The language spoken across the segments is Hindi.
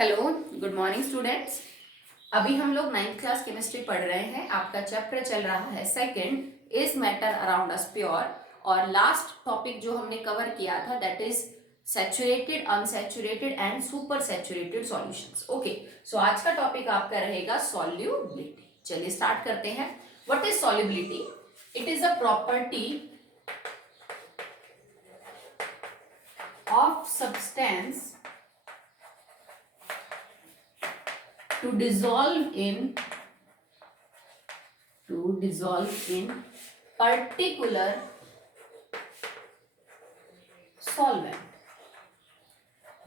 Hello, good morning students. अभी हम लोग 9th क्लास केमिस्ट्री पढ़ रहे हैं। आपका चैप्टर चल रहा है second, is matter around us pure. और लास्ट टॉपिक जो हमने कवर किया था that is saturated, unsaturated and super saturated solutions. Okay, so आज का टॉपिक आपका रहेगा सॉल्युबिलिटी। चलिए स्टार्ट करते हैं। What is solubility? It is a property of substance to dissolve in particular solvent।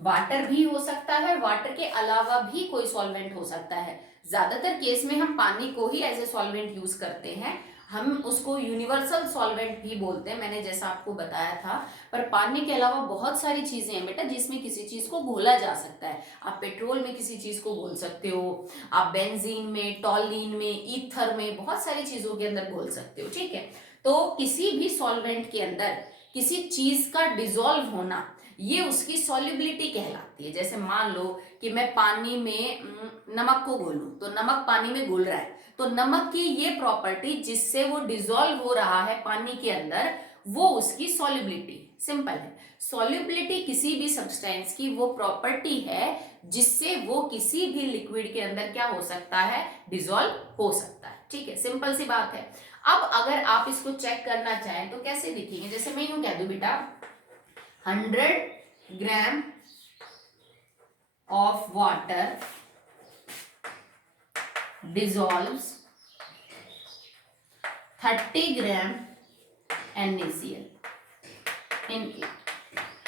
Water भी हो सकता है, वाटर के अलावा भी कोई सॉल्वेंट हो सकता है। ज्यादातर केस में हम पानी को ही एज ए सॉल्वेंट यूज करते हैं। हम उसको यूनिवर्सल सॉल्वेंट भी बोलते हैं, मैंने जैसा आपको बताया था। पर पानी के अलावा बहुत सारी चीजें हैं बेटा जिसमें किसी चीज को घोला जा सकता है। आप पेट्रोल में किसी चीज को घोल सकते हो, आप बेंजीन में, टॉलिन में, ईथर में, बहुत सारी चीजों के अंदर घोल सकते हो। ठीक है, तो किसी भी सॉल्वेंट के अंदर किसी चीज का डिसॉल्व होना, ये उसकी सॉल्युबिलिटी कहलाती है। जैसे मान लो कि मैं पानी में नमक को घोलूं, तो नमक पानी में घुल रहा है, तो नमक की ये प्रॉपर्टी जिससे वो डिसॉल्व हो रहा है पानी के अंदर, वो उसकी सॉल्युबिलिटी। सिंपल है, सॉल्युबिलिटी किसी भी सब्सटेंस की वो प्रॉपर्टी है जिससे वो किसी भी लिक्विड के अंदर क्या हो सकता है, डिसॉल्व हो सकता है। ठीक है, सिंपल सी बात है। अब अगर आप इसको चेक करना चाहें तो कैसे दिखेंगे? जैसे मैं यूं कह दूं बेटा 100 ग्राम of water dissolves 30 gram NaCl in it।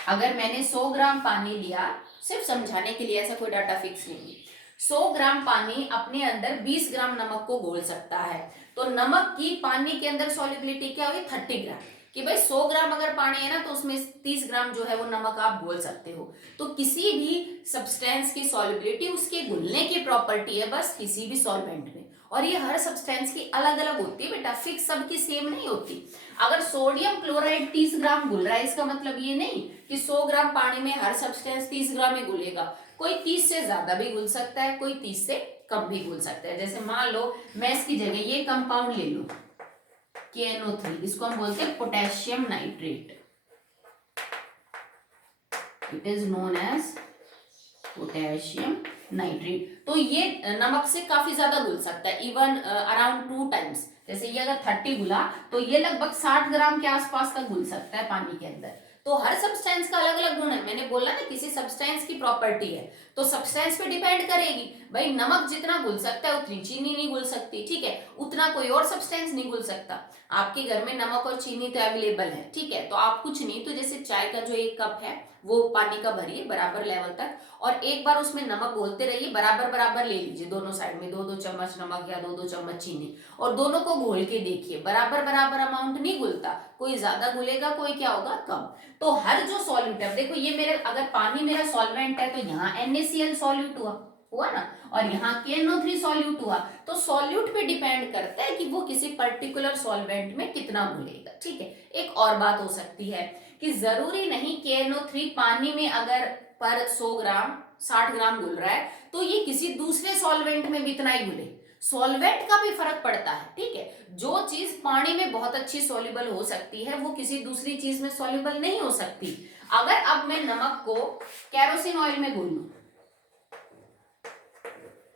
अगर मैंने 100 ग्राम पानी लिया, सिर्फ समझाने के लिए, ऐसा कोई डाटा फिक्स नहीं है, 100 ग्राम पानी अपने अंदर 20 ग्राम नमक को घोल सकता है। तो नमक की पानी के अंदर सॉल्युबिलिटी क्या हुई? 30 ग्राम। कि भाई 100 ग्राम अगर पानी है ना तो उसमें 30 ग्राम जो है वो नमक आप घोल सकते हो। तो किसी भी सब्सटेंस की सॉल्युबिलिटी उसके घुलने की प्रॉपर्टी है, बस किसी भी सॉल्वेंट में। और ये हर सब्सटेंस की अलग अलग होती है बेटा, फिक्स सबकी सेम नहीं होती। अगर सोडियम क्लोराइड 30 ग्राम घुल रहा है, इसका मतलब ये नहीं कि 100 ग्राम पानी में हर सब्सटेंस 30 ग्राम में घुलेगा। कोई 30 से ज्यादा भी घुल सकता है, कोई 30 से कम भी घुल सकता है। जैसे मान लो मैं इसकी जगह ये कंपाउंड ले लूं KNO3, इसको हम बोलते हैं potassium nitrate. It is known as potassium nitrate. तो ये नमक से काफी ज्यादा घुल सकता है, इवन अराउंड 2 टाइम्स। जैसे ये अगर 30 घुला तो ये लगभग 60 ग्राम के आसपास तक घुल सकता है पानी के अंदर। तो हर सब्सटेंस का अलग अलग गुण है। मैंने बोला ना किसी सब्सटेंस की प्रॉपर्टी है तो सब्सटेंस पे डिपेंड करेगी। भाई नमक जितना घुल सकता है उतनी चीनी नहीं घुल सकती, ठीक है, उतना कोई और सब्सटेंस नहीं घुल सकता। आपके घर में नमक और चीनी तो अवेलेबल है, ठीक है, तो आप कुछ नहीं तो जैसे चाय का जो 1 कप है वो पानी का भरिए बराबर लेवल तक, और एक बार उसमें नमक घोलते रहिए, बराबर बराबर ले लीजिए दोनों साइड में 2-2 चम्मच नमक या 2-2 चम्मच चीनी, और दोनों को घोल के देखिए, बराबर बराबर अमाउंट नहीं घुलता, कोई ज्यादा घुलेगा कोई क्या होगा, कम। तो हर जो सॉल्यूट है, देखो ये मेरे अगर पानी मेरा सॉल्वेंट है तो यहाँ NaCl सॉल्यूट हुआ ना, और यहाँ KNO3 सॉल्यूट हुआ। तो सॉल्यूट पे डिपेंड करता है कि वो किसी पर्टिकुलर सॉल्वेंट में कितना घुलेगा। ठीक है, एक और बात हो सकती है कि जरूरी नहीं KNO3 पानी में अगर पर 100 ग्राम 60 ग्राम घुल रहा है तो ये किसी दूसरे सॉल्वेंट में भी इतना ही घुले। सॉल्वेंट का भी फर्क पड़ता है, ठीक है, जो चीज पानी में बहुत अच्छी सॉल्युबल हो सकती है वो किसी दूसरी चीज में सॉल्युबल नहीं हो सकती। अगर अब मैं नमक को केरोसिन ऑयल में घोल लूं,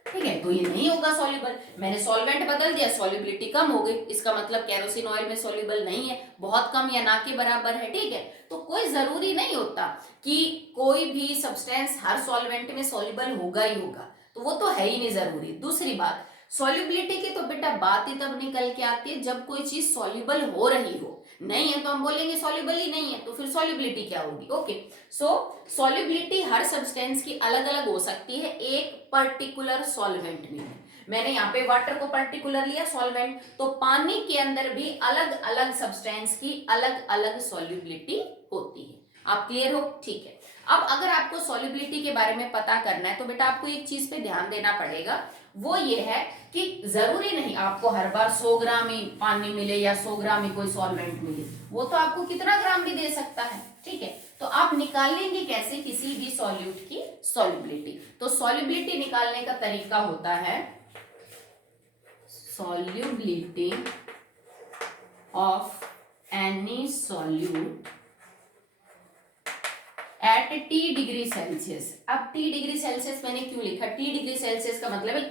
ठीक है, तो ये नहीं होगा सॉल्युबल। मैंने सॉल्वेंट बदल दिया, सॉल्युबिलिटी कम हो गई, इसका मतलब केरोसिन ऑयल में सॉल्युबल नहीं है, बहुत कम या ना के बराबर है। ठीक है, तो कोई जरूरी नहीं होता कि कोई भी सब्सटेंस हर सॉल्वेंट में सॉल्युबल होगा ही होगा, तो वो तो है ही नहीं जरूरी। दूसरी बात, सॉल्युबिलिटी की तो बेटा बात ही तब निकल के आती है जब कोई चीज सॉल्युबल हो रही हो। नहीं है तो हम बोलेंगे सॉल्युबल ही नहीं है, तो फिर सॉल्युबिलिटी क्या होगी? ओके, सो सॉल्युबिलिटी हर सब्सटेंस की अलग अलग हो सकती है एक पर्टिकुलर सॉल्वेंट में। मैंने यहाँ पे वाटर को पर्टिकुलर लिया सॉल्वेंट, तो पानी के अंदर भी अलग अलग सब्सटेंस की अलग अलग सॉल्युबिलिटी होती है। आप क्लियर हो? ठीक है, अब अगर आपको सॉल्युबिलिटी के बारे में पता करना है तो बेटा आपको एक चीज पे ध्यान देना पड़ेगा, वो ये है कि जरूरी नहीं आपको हर बार 100 ग्राम ही पानी मिले या 100 ग्राम ही कोई सॉल्वेंट मिले, वो तो आपको कितना ग्राम भी दे सकता है। ठीक है, तो आप निकालेंगे कैसे किसी भी सॉल्यूट की सॉल्युबिलिटी? तो सॉल्युबिलिटी निकालने का तरीका होता है solubility of any solute at T degree Celsius. अब T डिग्री सेल्सियस मैंने क्यों लिखा? T डिग्री सेल्सियस का मतलब है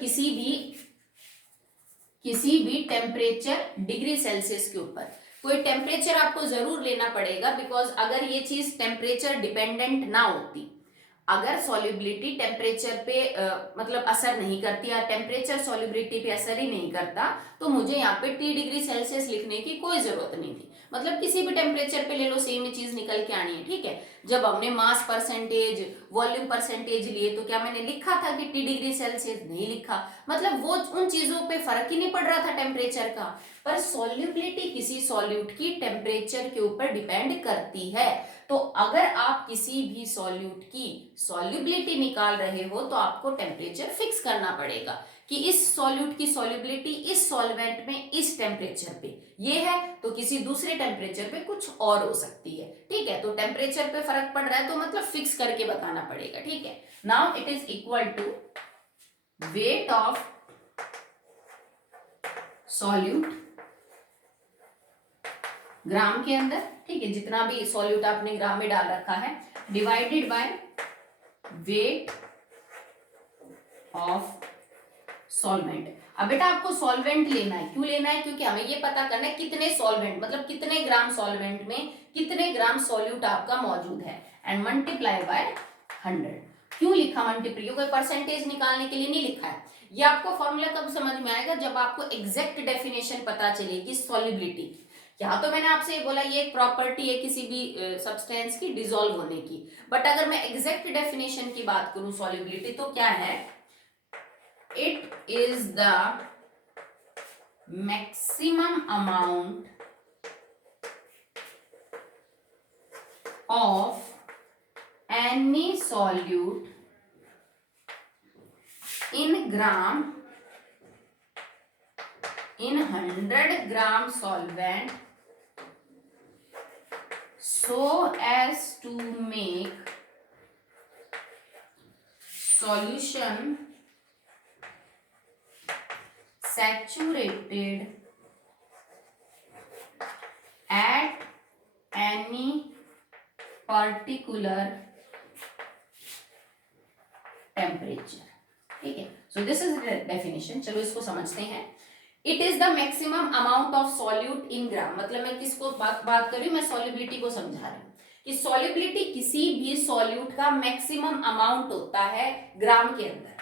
किसी भी टेम्परेचर डिग्री सेल्सियस के ऊपर। कोई टेम्परेचर आपको जरूर लेना पड़ेगा, बिकॉज अगर ये चीज टेम्परेचर डिपेंडेंट ना होती, अगर सॉल्युबिलिटी टेम्परेचर पे मतलब असर नहीं करती या टेम्परेचर सॉल्युबिलिटी पे असर ही नहीं करता, तो मुझे यहाँ पे T डिग्री सेल्सियस लिखने की कोई जरूरत नहीं थी। मतलब किसी भी टेम्परेचर पे ले लो, सेम ही चीज निकल के आनी है। ठीक है, जब हमने मास परसेंटेज, वॉल्यूम परसेंटेज लिए, तो क्या मैंने लिखा था कि T डिग्री सेल्सियस? नहीं लिखा। मतलब वो उन चीजों पे फर्क ही नहीं पड़ रहा था टेम्परेचर का। पर सॉल्युबिलिटी किसी सॉल्यूट की टेम्परेचर के ऊपर डिपेंड करती है। तो अगर आप किसी भी सॉल्यूट की सॉल्युबिलिटी निकाल रहे हो तो आपको टेम्परेचर फिक्स करना पड़ेगा कि इस सॉल्यूट की सॉल्युबिलिटी इस सॉल्वेंट में इस टेम्परेचर पे ये है, तो किसी दूसरे टेम्परेचर पे कुछ और हो सकती है। ठीक है, तो टेम्परेचर पे फर्क पड़ रहा है तो मतलब फिक्स करके बताना पड़ेगा। ठीक है, now it is equal to weight of solute gram के अंदर। ठीक है, जितना भी सॉल्यूट आपने ग्राम में डाल रखा है, divided by weight of solvent. अब बेटा आपको सॉल्वेंट लेना है, क्यों लेना है? क्योंकि हमें ये पता करना है कितने सॉल्वेंट, मतलब कितने ग्राम सॉल्वेंट में कितने ग्राम सॉल्यूट आपका मौजूद है, एंड मल्टीप्लाई बाय 100। क्यों लिखा मल्टीप्लाई? कोई परसेंटेज निकालने के लिए नहीं लिखा है। ये आपको फॉर्मूला कब समझ में आएगा? जब आपको एग्जैक्ट डेफिनेशन पता चलेगी सॉल्युबिलिटी की। यहाँ तो मैंने आपसे ये बोला ये एक प्रॉपर्टी है किसी भी सब्सटेंस की डिसॉल्व होने की, बट अगर मैं एग्जैक्ट डेफिनेशन की बात करूं सॉल्युबिलिटी, तो क्या है? It is the maximum amount of any solute in gram in 100 gram solvent so as to make solution saturated at any particular temperature। ठीक है, सो दिस इज डेफिनेशन। चलो इसको समझते हैं। It is the maximum amount of solute in gram, मतलब मैं किसको बात कर रही हूँ? मैं सॉल्युबिलिटी को समझा रही हूँ कि सॉल्युबिलिटी किसी भी सॉल्यूट का मैक्सिमम अमाउंट होता है ग्राम के अंदर,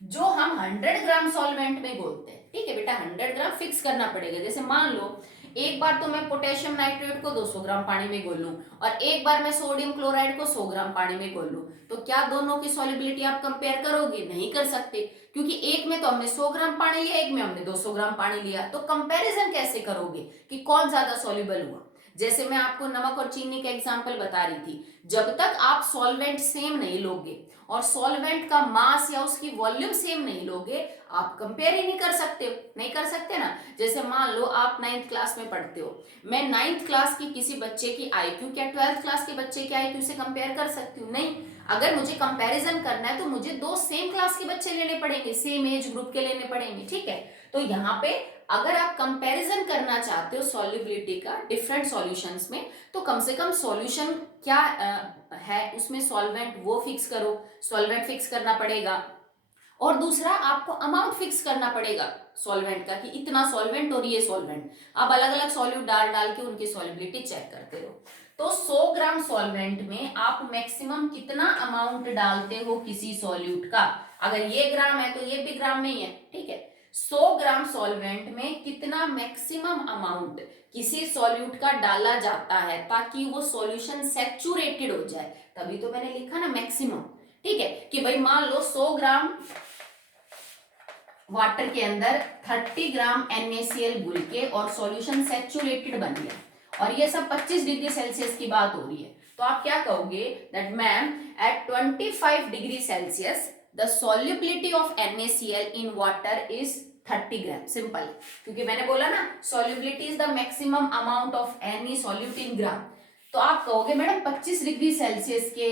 जो हम 100 ग्राम सॉल्वेंट में बोलते हैं। ठीक है बेटा, 100 ग्राम फिक्स करना पड़ेगा। जैसे मान लो एक बार तो मैं पोटेशियम नाइट्रेट को 200 ग्राम पानी में घोल लूं और एक बार मैं सोडियम क्लोराइड को 100 ग्राम पानी में घोल लूं, तो क्या दोनों की सॉल्युबिलिटी आप कंपेयर करोगे? नहीं कर सकते, क्योंकि एक में तो हमने 100 ग्राम पानी लिया, एक में हमने 200 ग्राम पानी लिया। तो कंपैरिजन कैसे करोगे कि कौन ज्यादा सॉल्युबल हुआ? जैसे मैं आपको नमक और चीनी का एग्जांपल बता रही थी, जब तक आप सॉल्वेंट सेम नहीं लोगे और सॉल्वेंट का मास या उसकी वॉल्यूम सेम नहीं लोगे, आप कंपेयर ही नहीं कर सकते हो। नहीं कर सकते ना। जैसे मान लो आप 9th क्लास में पढ़ते हो, मैं 9th क्लास की किसी बच्चे की आईक्यू क्या 12th क्लास के बच्चे के आईक्यू से कंपेयर कर सकती हूँ? नहीं। अगर मुझे कंपैरिजन करना है तो मुझे 2 सेम क्लास के बच्चे लेने पड़ेंगे, सेम एज ग्रुप के लेने पड़ेंगे। ठीक है, तो यहाँ पे अगर आप कंपैरिजन करना चाहते हो सॉल्युबिलिटी का डिफरेंट सॉल्यूशंस में, तो कम से कम सॉल्यूशन क्या है उसमें सॉल्वेंट वो फिक्स करो, सॉल्वेंट फिक्स करना पड़ेगा। और दूसरा आपको अमाउंट फिक्स करना पड़ेगा सॉल्वेंट का कि इतना सॉल्वेंट और ये सॉल्वेंट। आप अलग अलग सॉल्यूट डाल डाल के उनकी सॉल्युबिलिटी चेक करते रहो। तो 100 ग्राम सॉल्वेंट में आप मैक्सिमम कितना अमाउंट डालते हो किसी सॉल्यूट का? अगर ये ग्राम है तो ये भी ग्राम में ही है। ठीक है, 100 ग्राम सॉल्वेंट में कितना मैक्सिमम अमाउंट किसी सॉल्यूट का डाला जाता है ताकि वो सॉल्यूशन सैचुरेटेड हो जाए, तभी तो मैंने लिखा ना मैक्सिमम। ठीक है, कि भाई मान लो 100 ग्राम वाटर के अंदर 30 ग्राम NaCl घुल के और सॉल्यूशन सैचुरेटेड बन गया, और ये सब 25 डिग्री सेल्सियस की बात हो रही है, तो आप क्या कहोगे? That ma'am at 25 degree Celsius the solubility of NaCl in water is 30 gram. Simple, क्योंकि मैंने बोला ना solubility is the maximum amount of any solute in ग्राम. तो आप कहोगे मैडम 25 डिग्री सेल्सियस के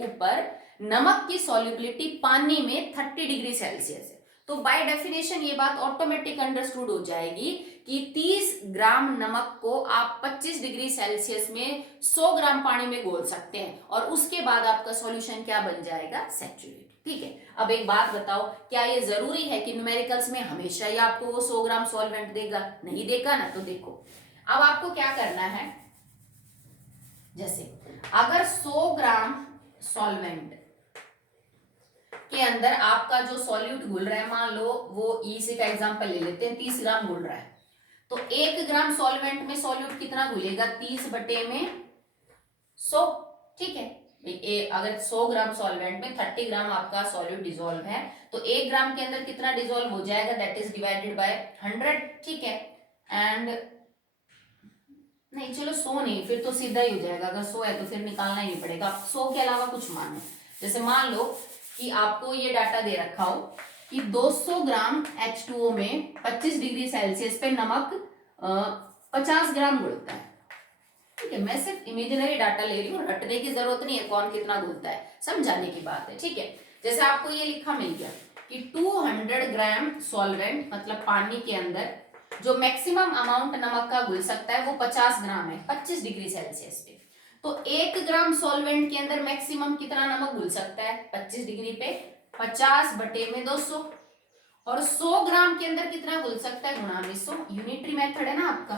ऊपर नमक की सॉल्युबिलिटी पानी में 30 डिग्री सेल्सियस है. तो बाय डेफिनेशन ये बात ऑटोमेटिक अंडरस्टूड हो जाएगी कि 30 ग्राम नमक को आप 25 डिग्री सेल्सियस में 100 ग्राम पानी में घोल सकते हैं और उसके बाद आपका सॉल्यूशन क्या बन जाएगा, सैचुरेट. ठीक है. अब एक बात बताओ, क्या ये जरूरी है कि न्यूमेरिकल्स में हमेशा ही आपको वो 100 ग्राम सॉल्वेंट देगा? नहीं देगा ना. तो देखो अब आपको क्या करना है, जैसे अगर 100 ग्राम सॉल्वेंट के अंदर आपका जो सॉल्यूट घुल रहा है, मान लो वो इसी का एग्जांपल ले लेते हैं, 30 ग्राम घुल रहा है, तो 1 ग्राम सॉल्वेंट में सॉल्यूट कितना घुलेगा, 30 बटे में 100. ठीक है. अगर 100 ग्राम सॉल्वेंट में 30 ग्राम आपका सॉल्यूट डिसॉल्व है तो 1 ग्राम के अंदर कितना डिसॉल्व हो जाएगा, दैट इज डिवाइडेड बाय 100. ठीक है. एंड नहीं, चलो 100 नहीं, फिर तो सीधा ही हो जाएगा. अगर 100 है तो फिर निकालना ही नहीं पड़ेगा. 100 के अलावा कुछ मानो, जैसे मान लो कि आपको ये डाटा दे रखा हो कि 200 ग्राम H2O में 25 डिग्री सेल्सियस पे नमक 50 ग्राम घुलता है. ठीक है. मैं सिर्फ इमेजिनरी डाटा ले रही हूँ, रटने की जरूरत नहीं है कौन कितना घुलता है, समझाने की बात है. ठीक है. जैसे आपको ये लिखा मिल गया कि 200 ग्राम सॉल्वेंट मतलब पानी के अंदर जो मैक्सिमम अमाउंट नमक का घुल सकता है वो 50 ग्राम है 25 डिग्री सेल्सियस पे. तो 1 ग्राम सॉल्वेंट के अंदर मैक्सिमम कितना नमक घुल सकता है 25 डिग्री पे, 50 बटे में 200. और 100 ग्राम के अंदर कितना घुल सकता है, गुणा में 100. यूनिटरी मेथड है ना आपका.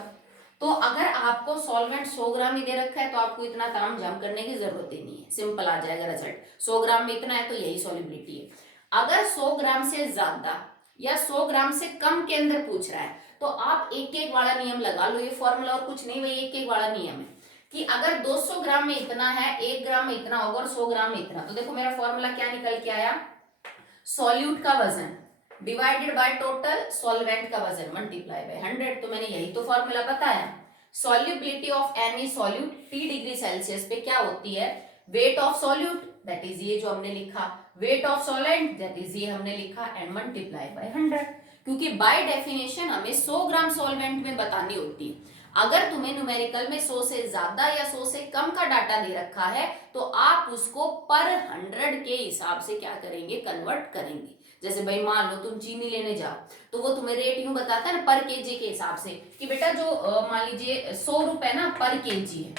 तो अगर आपको सॉल्वेंट 100 ग्राम ही दे रखा है तो आपको इतना ताम झाम करने की जरूरत ही नहीं है, सिंपल आ जाएगा रिजल्ट. 100 ग्राम में इतना है तो यही सॉल्युबिलिटी है. अगर 100 ग्राम से ज्यादा या 100 ग्राम से कम के अंदर पूछ रहा है तो आप एक एक वाला नियम लगा लो. ये फॉर्मूला और कुछ नहीं, वही एक एक वाला नियम है कि अगर 200 ग्राम में इतना है, 1 ग्राम में इतना होगा और 100 ग्राम में इतना. तो देखो मेरा फॉर्मूला क्या निकल के आया, सॉल्यूट का वजन डिवाइडेड बाय टोटल सॉल्वेंट का वजन मल्टीप्लाई बाय 100. तो मैंने यही तो फॉर्मूला बताया. Solubility of any solute T degree Celsius पे क्या होती है, wait of solute that is ये जो हमने लिखा, weight of solvent that is ये हमने लिखा, एंड मल्टीप्लाई बाय 100. क्योंकि बाय डेफिनेशन हमें 100 ग्राम सॉल्वेंट में बतानी होती है. अगर तुम्हें न्यूमेरिकल में 100 से ज्यादा या 100 से कम का डाटा दे रखा है तो आप उसको पर 100 के हिसाब से क्या करेंगे, कन्वर्ट करेंगे. जैसे भाई मान लो तुम चीनी लेने जाओ तो वो तुम्हें रेट यूं बताता है ना पर केजी के हिसाब से कि बेटा जो मान लीजिए 100 रुपए ना पर केजी है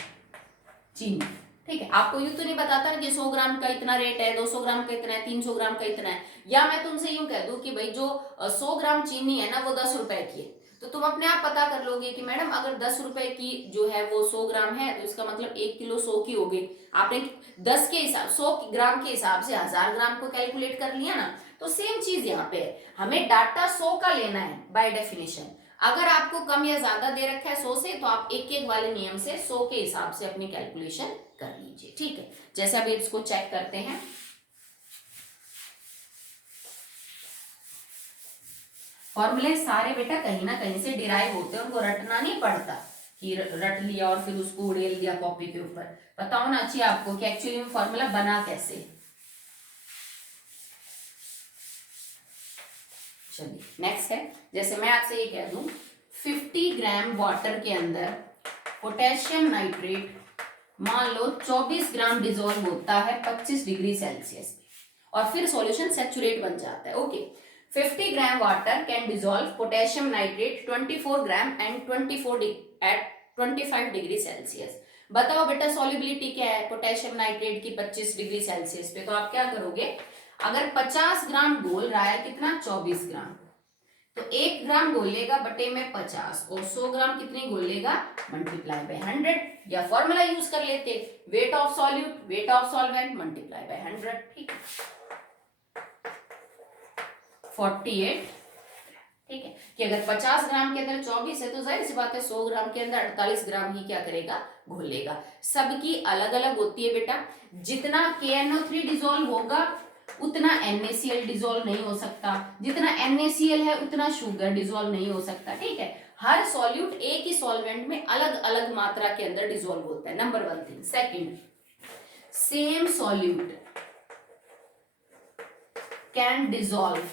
चीनी. ठीक है. आपको यूं तो नहीं बताता ना कि 100 ग्राम का इतना रेट है, 200 ग्राम का इतना है, 300 ग्राम का इतना है. या मैं तुमसे यूं कह दूं कि भाई जो 100 ग्राम चीनी है ना वो 10 रुपए की है, तो तुम अपने आप पता कर लोगे कि मैडम अगर 10 रुपए की जो है वो 100 ग्राम है तो इसका मतलब 1 किलो 100 की हो गई. आपने 10 के हिसाब 100 ग्राम के हिसाब से 1000 ग्राम को कैलकुलेट कर लिया ना. तो सेम चीज यहाँ पे है, हमें डाटा 100 का लेना है बाय डेफिनेशन. अगर आपको कम या ज्यादा दे रखा है 100 से तो आप एक एक वाले नियम से 100 के हिसाब से अपनी कैलकुलेशन कर लीजिए. ठीक है. जैसे अभी इसको चेक करते हैं. फॉर्मूले सारे बेटा कहीं ना कहीं से डिराइव होते हैं, उनको रटना नहीं पड़ता कि रट लिया और फिर उसको उड़ेल दिया कॉपी के ऊपर. बताओ ना अच्छी आपको कि एक्चुअली में फॉर्मूला बना कैसे. चलिए नेक्स्ट है, जैसे मैं आपसे ये कह दूं 50 ग्राम वाटर के अंदर पोटेशियम नाइट्रेट मान लो 24 ग्राम डिसॉल्व होता है 25 डिग्री सेल्सियस में और फिर सॉल्यूशन सैचुरेट बन जाता है. Okay. 50 gram water can dissolve potassium nitrate 24 gram and 25 degree Celsius. बताओ बेटा सॉल्युबिलिटी क्या है पोटेशियम नाइट्रेट की 25 डिग्री सेल्सियस पे. तो आप क्या करोगे, अगर 50 ग्राम घोल रहा है कितना 24 ग्राम तो 1 ग्राम घोलेगा बटे में 50 और 100 ग्राम कितनी घोलेगा मल्टीप्लाई बाय 100. या फॉर्मूला यूज कर लेते, wait of solute weight of solvent multiply by 100. ठीक है. 48. ठीक है कि अगर 50 ग्राम के अंदर 24 है तो जाहिर सी बात है 100 ग्राम के अंदर 48 ग्राम ही क्या करेगा, घोलेगा. सबकी अलग अलग होती है बेटा. जितना KNO3 डिसॉल्व होगा उतना NaCl डिसॉल्व नहीं हो सकता, जितना NaCl है उतना शुगर डिसॉल्व नहीं हो सकता. ठीक है. हर सॉल्यूट एक ही सॉल्वेंट में अलग अलग मात्रा के अंदर डिसॉल्व होता है. Number 1 thing. Second, same solute can dissolve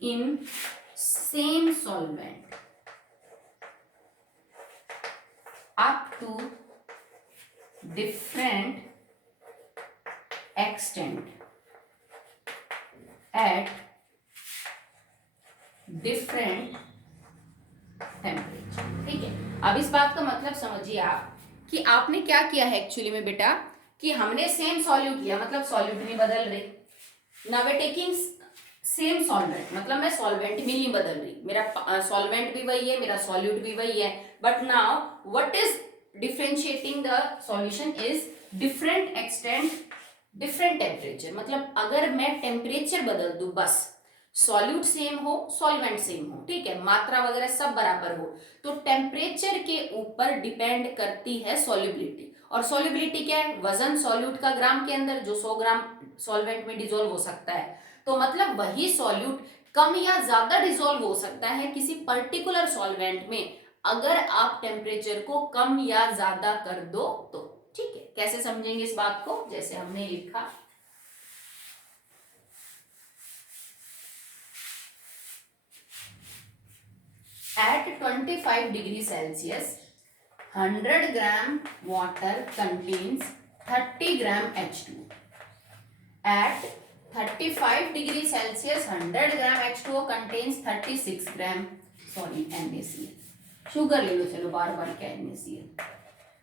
in same solvent up to different extent at different temperature. ठीक है, अब इस बात का मतलब समझिए आप कि आपने क्या किया है एक्चुअली में बेटा, कि हमने सेम सॉल्यूट लिया, मतलब सॉल्यूट नहीं बदल रही। Now we taking same solvent, मतलब मैं सॉल्वेंट भी नहीं बदल रही, मेरा सॉल्वेंट भी वही है, मेरा सॉल्यूट भी वही है, but now what is differentiating the solution is different extent different temperature. मतलब अगर मैं टेम्परेचर बदल दूं बस, सॉल्यूट सेम हो, सॉल्वेंट सेम हो, ठीक है, मात्रा वगैरह सब बराबर हो, तो टेम्परेचर के ऊपर डिपेंड करती है सॉल्युबिलिटी। और सॉल्युबिलिटी क्या है? वजन सॉल्यूट का ग्राम के अंदर, जो 100 ग्राम सॉल्वेंट में डिसॉल्व हो सकता है। तो मतलब वही सॉल्यूट कम या ज्यादा डिसॉल्व हो सकता है किसी पर्टिकुलर सॉल्वेंट में, अगर आप टेम्परेचर को कम या ज्यादा कर दो तो। ठीक है, कैसे समझेंगे इस बात को? जैसे हमने लिखा at 25 degree Celsius 100 gram water contains 30 gram H2O. At 35 degree Celsius 100 gram H2O contains 36 gram NaCl. Sugar ले लो, चलो बार बार क्या NaCl।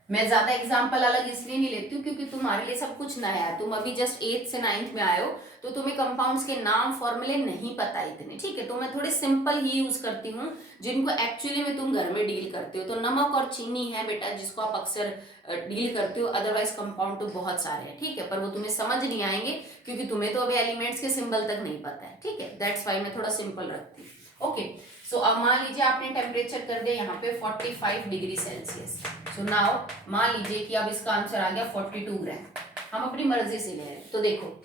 मैं ज्यादा एग्जाम्पल अलग इसलिए नहीं लेती हूँ क्योंकि तुम्हारे लिए सब कुछ नया है, तुम अभी जस्ट 8th से 9th में आए हो, तो तुम्हें कंपाउंड्स के नाम फॉर्मूले नहीं पता इतने। ठीक है, तो मैं थोड़े सिंपल ही यूज करती हूँ जिनको एक्चुअली में तुम घर में डील करते हो। तो नमक और चीनी है बेटा जिसको आप अक्सर डील करते हो, अदरवाइज कंपाउंड तो बहुत सारे हैं, ठीक है, पर वो तुम्हें समझ नहीं आएंगे क्योंकि तुम्हें तो अभी एलिमेंट्स के सिंबल तक नहीं पता है। ठीक है, दैट्स वाई मैं थोड़ा सिंपल रखती हूँ। ओके, सो अब मान लीजिए आपने टेम्परेचर कर दिया यहाँ पे 45 डिग्री सेल्सियस। सो नाउ मान लीजिए कि अब इसका आंसर आ गया 42 ग्राम। हम अपनी मर्जी से ले रहे हैं, तो देखो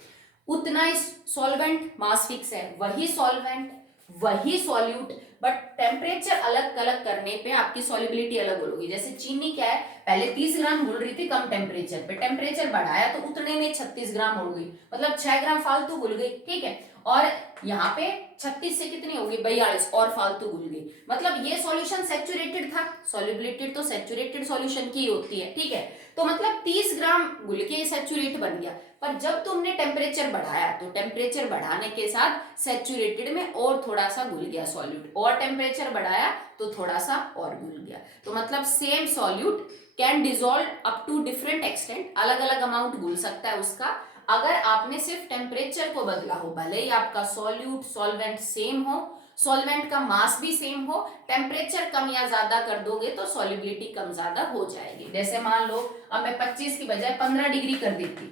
उतना ही सॉल्वेंट, मास फिक्स है, वही सॉल्वेंट वही सॉल्यूट, बट टेम्परेचर अलग अलग करने पे आपकी सॉल्युबिलिटी अलग होगी। जैसे चीनी क्या है, पहले 30 ग्राम घुल रही थी कम टेम्परेचर पे, टेम्परेचर बढ़ाया तो उतने में 36 ग्राम हो गई, मतलब 6 ग्राम फालतू घुल गई। ठीक है, और यहाँ पे 36 से कितनी होगी 42 और फालतू घुल गई, मतलब ये सॉल्यूशन सैचुरेटेड था। सॉल्युबिलिटी तो सैचुरेटेड सॉल्यूशन की होती है। ठीक है, तो मतलब 30 ग्राम घुल के सैचुरेट बन गया, पर जब तुमने टेम्परेचर बढ़ाया तो टेम्परेचर बढ़ाने के साथ सैचुरेटेड में और थोड़ा सा घुल गया सॉल्यूट, और टेम्परेचर बढ़ाया तो थोड़ा सा और घुल गया। तो मतलब same solute can dissolve up to different extent, अलग अलग अमाउंट घुल सकता है उसका, अगर आपने सिर्फ टेम्परेचर को बदला हो। भले ही आपका सॉल्यूट सॉल्वेंट सेम हो, सॉल्वेंट का मास भी सेम हो, टेम्परेचर कम या ज्यादा कर दोगे तो सॉल्युबिलिटी कम ज्यादा हो जाएगी। जैसे मान लो अब मैं 25 की बजाय 15 डिग्री कर देती,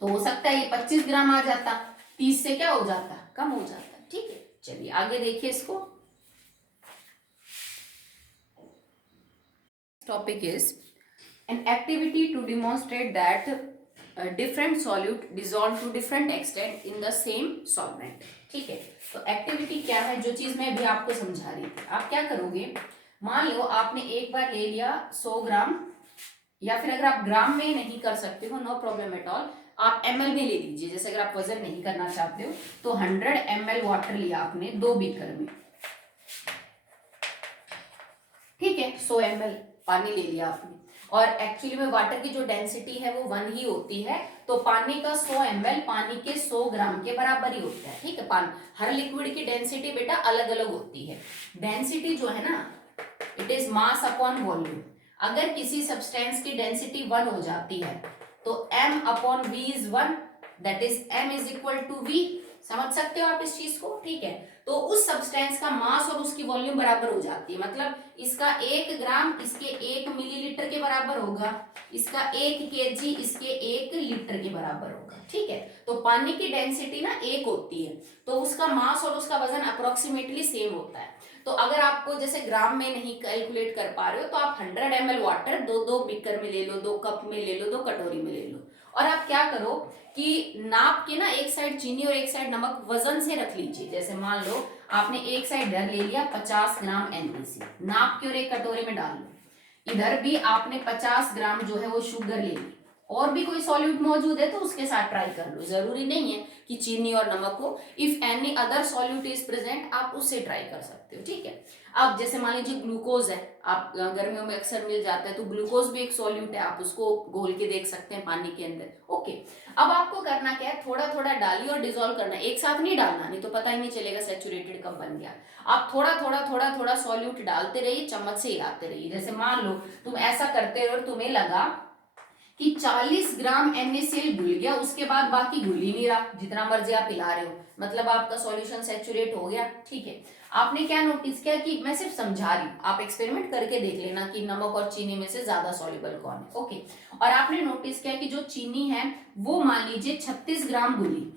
तो हो सकता है ये 25 ग्राम आ जाता, 30 से क्या हो जाता, कम हो जाता। ठीक है, चलिए आगे देखिए इसको। Topic is an activity to demonstrate that different solute dissolve to different extent in the same solvent। ठीक है, तो एक्टिविटी क्या है, जो चीज मैं अभी आपको समझा रही थी। आप क्या करोगे, मान लो आपने एक बार ले लिया 100 ग्राम, या फिर अगर आप ग्राम में नहीं कर सकते हो नो प्रॉब्लम एट ऑल, आप ml में ले लीजिए। जैसे अगर आप वजन नहीं करना चाहते हो तो 100 ml वाटर लिया आपने 2 बीकर में। ठीक है, 100 ml पानी ले लिया आपने, और एक्चुअली में वाटर की जो डेंसिटी है वो 1 ही होती है, तो पानी का 100 ml पानी के 100 ग्राम के बराबर ही होता है। ठीक है, पानी, हर लिक्विड की डेंसिटी बेटा अलग अलग होती है। डेंसिटी जो है ना, it is mass upon volume. अगर किसी सब्सटेंस की डेंसिटी 1 हो जाती है तो m upon v is 1, that is m is equal to v। समझ सकते हो आप इस चीज को? ठीक है, तो उस सब्सटेंस का मास और उसकी वॉल्यूम बराबर हो जाती है, मतलब इसका 1 ग्राम इसके 1 मिलीलीटर के बराबर होगा, इसका 1 केजी इसके 1 लीटर के बराबर होगा। ठीक है, तो पानी की डेंसिटी ना 1 होती है, तो उसका मास और उसका वजन अप्रोक्सीमेटली सेम होता है। तो अगर आपको जैसे ग्राम में नहीं कैलकुलेट कर पा रहे हो तो आप 100 ml वाटर दो बीकर में ले लो, 2 कप में ले लो, 2 कटोरी में ले लो, और आप क्या करो कि नाप के ना एक साइड चीनी और एक साइड नमक वजन से रख लीजिए। जैसे मान लो आपने एक साइड इधर ले लिया 50 ग्राम NaC, नाप के और एक कटोरे में डाल लो, इधर भी आपने 50 ग्राम जो है वो शुगर ले ली, और भी कोई सॉल्यूट मौजूद है तो उसके साथ ट्राई कर लो, जरूरी नहीं है कि चीनी और नमक हो। If any other solute is present आप उससे ट्राई कर सकते हो, ठीक है। अब जैसे मान लीजिए ग्लूकोज है, आप गर्मियों में अक्सर मिल जाता है, तो ग्लूकोज भी एक सॉल्यूट है, आप उसको घोल के देख सकते हैं पानी के अंदर। ओके, अब आपको करना क्या है, थोड़ा थोड़ा डालिए और डिसॉल्व करना है, एक साथ नहीं डालना, नहीं तो पता ही नहीं चलेगा सैचुरेटेड कब बन गया। आप थोड़ा थोड़ा थोड़ा थोड़ा सॉल्यूट डालते रहिए, चम्मच से हिलाते रहिए। जैसे मान लो तुम ऐसा करते हो और तुम्हें लगा कि 40 ग्राम NaCl घुल गया, उसके बाद बाकी घुल ही नहीं रहा, जितना मर्जी आप पिला रहे हो, मतलब आपका सॉल्यूशन सैचुरेट हो गया, ठीक है। आपने क्या नोटिस किया कि मैं सिर्फ समझा रही हूँ, आप एक्सपेरिमेंट करके देख लेना कि नमक और चीनी में से ज्यादा सॉल्युबल कौन है। ओके, और आपने नोटिस किया कि जो चीनी है वो मान लीजिए 36 ग्राम घुली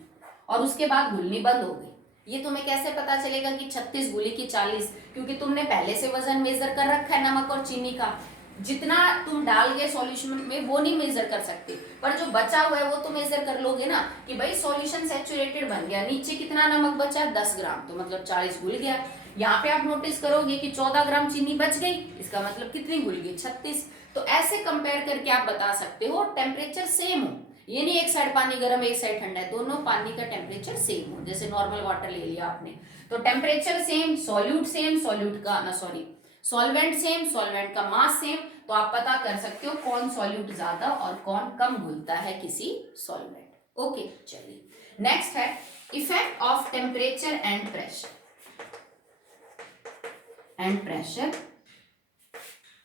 और उसके बाद घुलनी बंद हो गई। ये तुम्हें कैसे पता चलेगा कि 36 घुली की 40? क्योंकि तुमने पहले से वजन मेजर कर रखा है नमक और चीनी का, जितना तुम डाल गए सॉल्यूशन में वो नहीं मेजर कर सकते, पर जो बचा हुआ है वो तो मेजर कर लोगे ना कि भाई सॉल्यूशन सैचुरेटेड बन गया, नीचे कितना नमक बचा, 10 ग्राम, तो मतलब 40 घुल गया। यहाँ पे आप नोटिस करोगे कि 14 ग्राम चीनी बच गई, इसका मतलब कितनी घुल गई, 36। तो ऐसे कंपेयर करके आप बता सकते हो, टेम्परेचर सेम हो, ये नहीं एक साइड पानी गर्म एक साइड ठंडा है, दोनों पानी का टेम्परेचर सेम हो। जैसे नॉर्मल वाटर ले लिया आपने, तो टेम्परेचर सेम, सॉल्यूट का ना सॉरी सॉल्वेंट सेम, सॉल्वेंट का मास सेम, तो आप पता कर सकते हो कौन सॉल्यूट ज्यादा और कौन कम घुलता है किसी सॉल्वेंट। ओके, चलिए नेक्स्ट है effect of temperature and pressure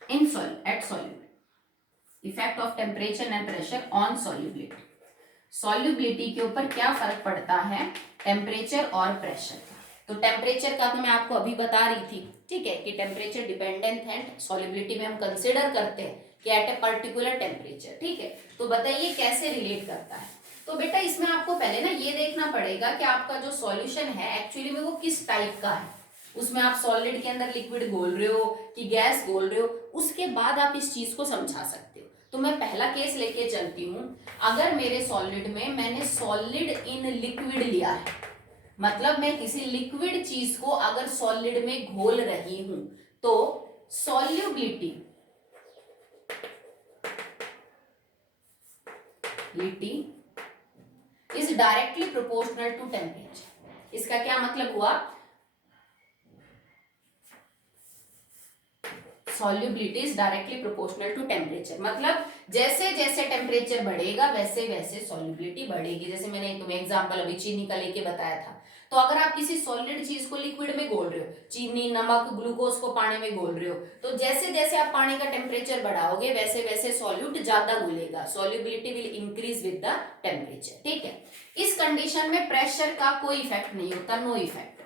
in solute. Effect of temperature and pressure on solubility, solubility के ऊपर क्या फर्क पड़ता है टेम्परेचर और प्रेशर का। तो टेम्परेचर का तो मैं आपको अभी बता रही थी, ठीक है, कि टेम्परेचर डिपेंडेंट है, सॉल्युबिलिटी में हम कंसिडर करते हैं कि एट ए पर्टिकुलर टेम्परेचर, ठीक है। तो बताइए कैसे रिलेट करता है। तो बेटा इसमें आपको पहले ना ये देखना पड़ेगा कि आपका जो सॉल्यूशन है एक्चुअली में वो किस टाइप का है, उसमें आप सॉलिड के अंदर लिक्विड घोल रहे हो कि गैस घोल रहे हो, उसके बाद आप इस चीज को समझा सकते हो। तो मैं पहला केस लेके चलती हूँ, अगर मेरे सॉलिड में मैंने सॉलिड इन लिक्विड लिया है, मतलब मैं किसी लिक्विड चीज को अगर सॉलिड में घोल रही हूं, तो solubility is directly proportional to temperature. इसका क्या मतलब हुआ, solubility is directly proportional to temperature, मतलब जैसे जैसे टेम्परेचर बढ़ेगा वैसे वैसे सॉल्युबिलिटी बढ़ेगी। जैसे मैंने तुम्हें एग्जांपल अभी चीनी का लेके बताया था, तो अगर आप किसी सॉलिड चीज को लिक्विड में घोल रहे हो, चीनी नमक ग्लूकोज को पानी में घोल रहे हो, तो जैसे जैसे आप पानी का टेम्परेचर बढ़ाओगे वैसे वैसे सॉल्यूट ज्यादा घुलेगा, solubility will increase with the temperature, ठीक है। इस कंडीशन में प्रेशर का कोई इफेक्ट नहीं होता, नो इफेक्ट।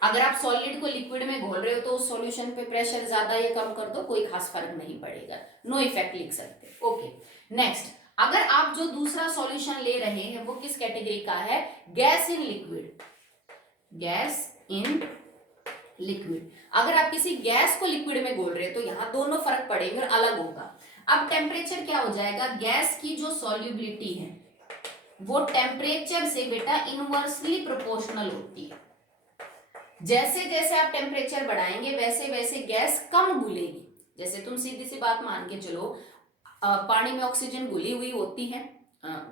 अगर आप सॉलिड को लिक्विड में घोल रहे हो तो उस सॉल्यूशन पे प्रेशर ज्यादा या कम कर दो, कोई खास फर्क नहीं पड़ेगा, नो इफेक्ट लिख सकते। ओके, नेक्स्ट, अगर आप जो दूसरा सॉल्यूशन ले रहे हैं वो किस कैटेगरी का है, gas in liquid, gas in liquid. अगर आप किसी गैस को लिक्विड में घोल रहे हो तो यहां दोनों फर्क पड़ेंगे और अलग होगा। अब टेम्परेचर क्या हो जाएगा, गैस की जो सॉल्युबिलिटी है वो टेम्परेचर से बेटा इनवर्सली प्रोपोर्शनल होती है। जैसे जैसे आप टेम्परेचर बढ़ाएंगे वैसे वैसे गैस कम घुलेगी। जैसे तुम सीधी सी बात मान के चलो, पानी में ऑक्सीजन घुली हुई होती है,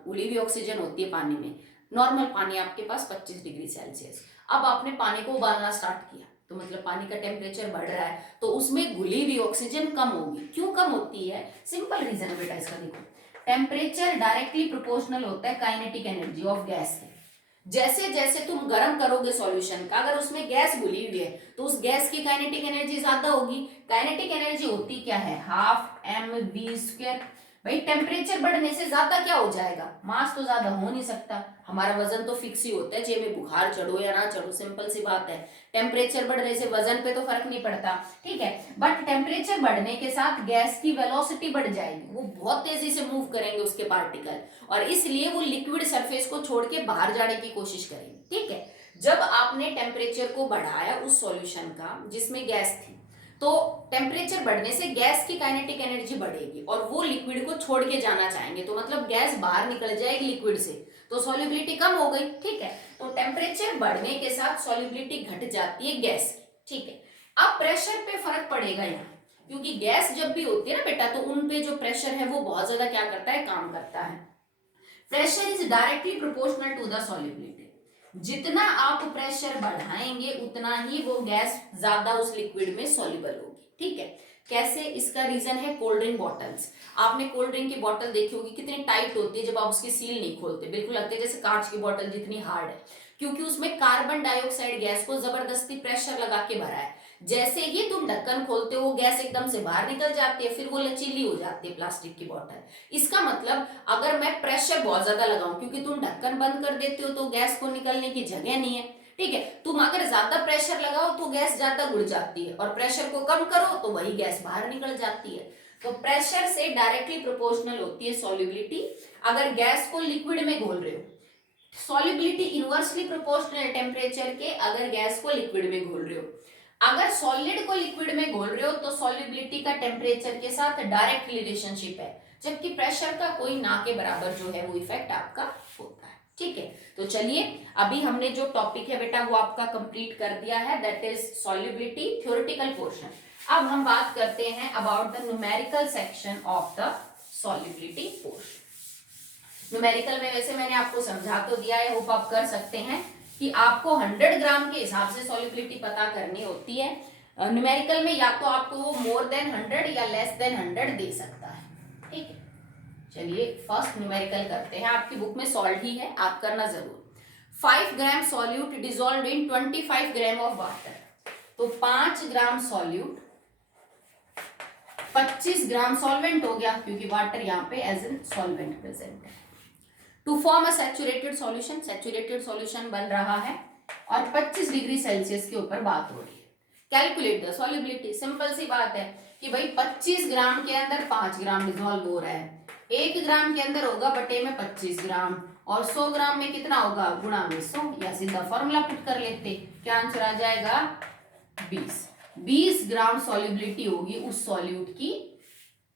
घुली हुई ऑक्सीजन होती है पानी में, नॉर्मल पानी आपके पास 25 डिग्री सेल्सियस। अब आपने पानी को उबालना स्टार्ट किया तो मतलब पानी का टेम्परेचर बढ़ रहा है, तो उसमें घुली हुई ऑक्सीजन कम होगी। क्यों कम होती है, सिंपल रीजन बेटा इसका देखो, टेम्परेचर डायरेक्टली प्रोपोर्शनल होता है काइनेटिक एनर्जी ऑफ गैस के। जैसे जैसे तुम गर्म करोगे सॉल्यूशन का, अगर उसमें गैस घुली हुई है तो उस गैस की काइनेटिक एनर्जी ज्यादा होगी। काइनेटिक एनर्जी होती क्या है, हाफ mv²। भाई टेम्परेचर बढ़ने से ज्यादा क्या हो जाएगा, मास तो ज्यादा हो नहीं सकता, हमारा वजन तो फिक्स ही होता है, चाहे में बुखार चढ़ो या ना चढ़ो, सिंपल सी बात है। टेम्परेचर बढ़ने से वजन पे तो फर्क नहीं पड़ता, ठीक है, बट टेम्परेचर बढ़ने के साथ गैस की वेलोसिटी बढ़ जाएगी, वो बहुत तेजी से मूव करेंगे उसके पार्टिकल, और इसलिए वो लिक्विड सरफेस को छोड़ के बाहर जाने की कोशिश करेंगे, ठीक है। जब आपने टेम्परेचर को बढ़ाया उस सॉल्यूशन का जिसमें गैस थी, तो टेम्परेचर बढ़ने से गैस की काइनेटिक एनर्जी बढ़ेगी और वो लिक्विड को छोड़ के जाना चाहेंगे, तो मतलब गैस बाहर निकल जाएगी लिक्विड से, तो सॉल्युबिलिटी कम हो गई, ठीक है। तो टेम्परेचर बढ़ने के साथ सॉल्युबिलिटी घट जाती है गैस की, ठीक है। अब प्रेशर पे फर्क पड़ेगा यहाँ, क्योंकि गैस जब भी होती है ना बेटा, तो उन पे जो प्रेशर है वो बहुत ज्यादा क्या करता है, काम करता है। Pressure is directly proportional to the solubility. जितना आप प्रेशर बढ़ाएंगे उतना ही वो गैस ज्यादा उस लिक्विड में सॉल्युबल होगी। ठीक है, कैसे, इसका रीजन है कोल्ड ड्रिंक बॉटल्स। आपने कोल्ड ड्रिंक की बॉटल देखी होगी, कितनी टाइट होती है जब आप उसकी सील नहीं खोलते, बिल्कुल लगती है जैसे कांच की बॉटल जितनी हार्ड है, क्योंकि उसमें कार्बन डाइऑक्साइड गैस को जबरदस्ती प्रेशर लगा के भरा है। जैसे ही तुम ढक्कन खोलते हो गैस एकदम से बाहर निकल जाती है, फिर वो लचीली हो जाती है प्लास्टिक की बॉटल। इसका मतलब अगर मैं प्रेशर बहुत ज्यादा लगाऊं, क्योंकि तुम ढक्कन बंद कर देते हो तो गैस को निकलने की जगह नहीं है। ठीक है, तुम अगर ज्यादा प्रेशर लगाओ तो गैस ज्यादा उड़ जाती है, और प्रेशर को कम करो तो वही गैस बाहर निकल जाती है। तो प्रेशर से डायरेक्टली प्रोपोर्शनल होती है सॉल्युबिलिटी। अगर गैस को लिक्विड में घोल रहे हो, सॉल्युबिलिटी इनवर्सली प्रोपोर्शनल टेम्परेचर के, अगर गैस को लिक्विड में घोल रहे हो। अगर सॉलिड को लिक्विड में घोल रहे हो तो सॉल्युबिलिटी का टेम्परेचर के साथ डायरेक्ट रिलेशनशिप है, जबकि प्रेशर का कोई ना के बराबर जो है वो इफेक्ट आपका होता है। ठीक है, तो चलिए अभी हमने जो टॉपिक है बेटा वो आपका कंप्लीट कर दिया है, that is solubility theoretical portion. अब हम बात करते हैं about the numerical section of the solubility portion. Numerical में वैसे मैंने आपको समझा तो दिया है, होप आप कर सकते हैं कि आपको 100 ग्राम के हिसाब से सॉल्युबिलिटी पता करनी होती है। न्यूमेरिकल में या तो आपको वो मोर देन 100 या लेस देन 100 दे सकता है। ठीक है, चलिए फर्स्ट न्यूमेरिकल करते हैं। आपकी बुक में सॉल्व ही है, आप करना जरूर। 5 gram solute dissolved in 25 gram of water. तो 5 ग्राम सॉल्यूट 25 ग्राम सॉल्वेंट हो गया, क्योंकि वाटर यहाँ पे एज एन सॉल्वेंट प्रेजेंट है। To form a saturated solution, saturated solution बन रहा है और 25 डिग्री सेल्सियस के ऊपर बात हो रही है। कैलकुलेट द सॉल्युबिलिटी, सिंपल सी बात है कि भाई 25 ग्राम के अंदर 5 ग्राम डिसॉल्व हो रहा है, 1 ग्राम के अंदर होगा बटे में 25 ग्राम, और 100 ग्राम में कितना होगा, गुणा में 100, या सीधा फॉर्मूला पुट कर लेते, क्या आंसर आ जाएगा 20 ग्राम सॉल्युबिलिटी होगी उस सॉल्यूट की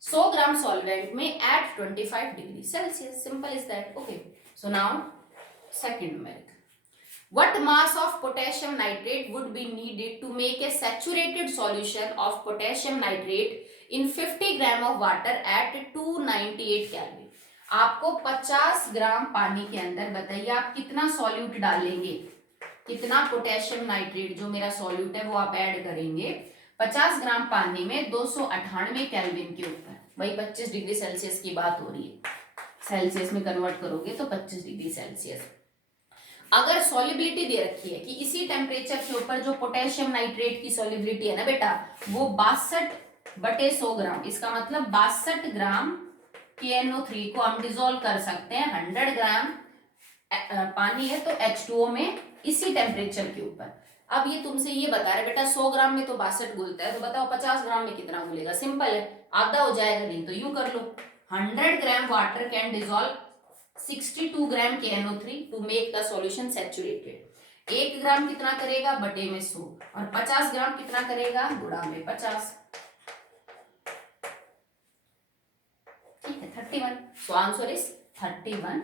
100 ग्राम सॉल्वेंट में at 25 degree Celsius. Simple is that. Okay, so now second numerical. What mass of potassium nitrate would be needed to make a saturated solution of potassium nitrate in 50 gram of water at 298 Kelvin? आपको 50 ग्राम पानी के अंदर बताइए आप कितना सॉल्यूट डालेंगे, कितना पोटेशियम नाइट्रेट जो मेरा सॉल्यूट है वो आप ऐड करेंगे 50 ग्राम पानी में 298 केल्विन के ऊपर। भाई 25 डिग्री सेल्सियस की बात हो रही है, सेल्सियस में कन्वर्ट करोगे तो 25 डिग्री सेल्सियस। अगर सॉल्युबिलिटी दे रखी है कि इसी टेम्परेचर के ऊपर जो पोटेशियम नाइट्रेट की सॉल्युबिलिटी है ना बेटा वो 62/100 ग्राम, इसका मतलब 62 ग्राम KNO3 को हम डिसॉल्व कर सकते हैं 100 ग्राम पानी है तो H2O में इसी टेम्परेचर के ऊपर। अब ये तुमसे ये बता रहे बेटा 100 ग्राम में तो 62 घुलता है, तो बताओ 50 ग्राम में कितना घुलेगा। सिंपल है, आधा हो जाएगा, नहीं तो यूं कर लो 100 gram water can dissolve 62 gram KNO3 to make the solution saturated. 1 gram कितना करेगा बटे में 100, और 50 ग्राम कितना करेगा गुणा में 50। ठीक है, 31। So answer is 31।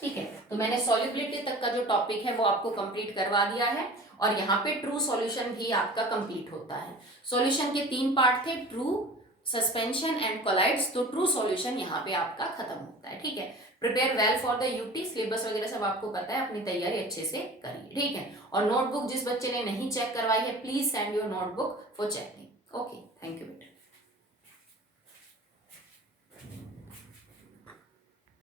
ठीक है, तो मैंने सॉल्युबिलिटी तक का जो टॉपिक है वो आपको कंप्लीट करवा दिया है, और यहाँ पे ट्रू सॉल्यूशन भी आपका कंप्लीट होता है। सॉल्यूशन के 3 पार्ट थे, ट्रू, सस्पेंशन एंड कोलाइड्स। तो ट्रू सॉल्यूशन यहाँ पे आपका खत्म होता है। ठीक है, prepare well for the UT, syllabus वगैरह सब आपको पता है, अपनी तैयारी अच्छे से करिए। ठीक है, और नोटबुक जिस बच्चे ने नहीं चेक करवाई है please send your notebook for checking. Okay, thank you बेटा।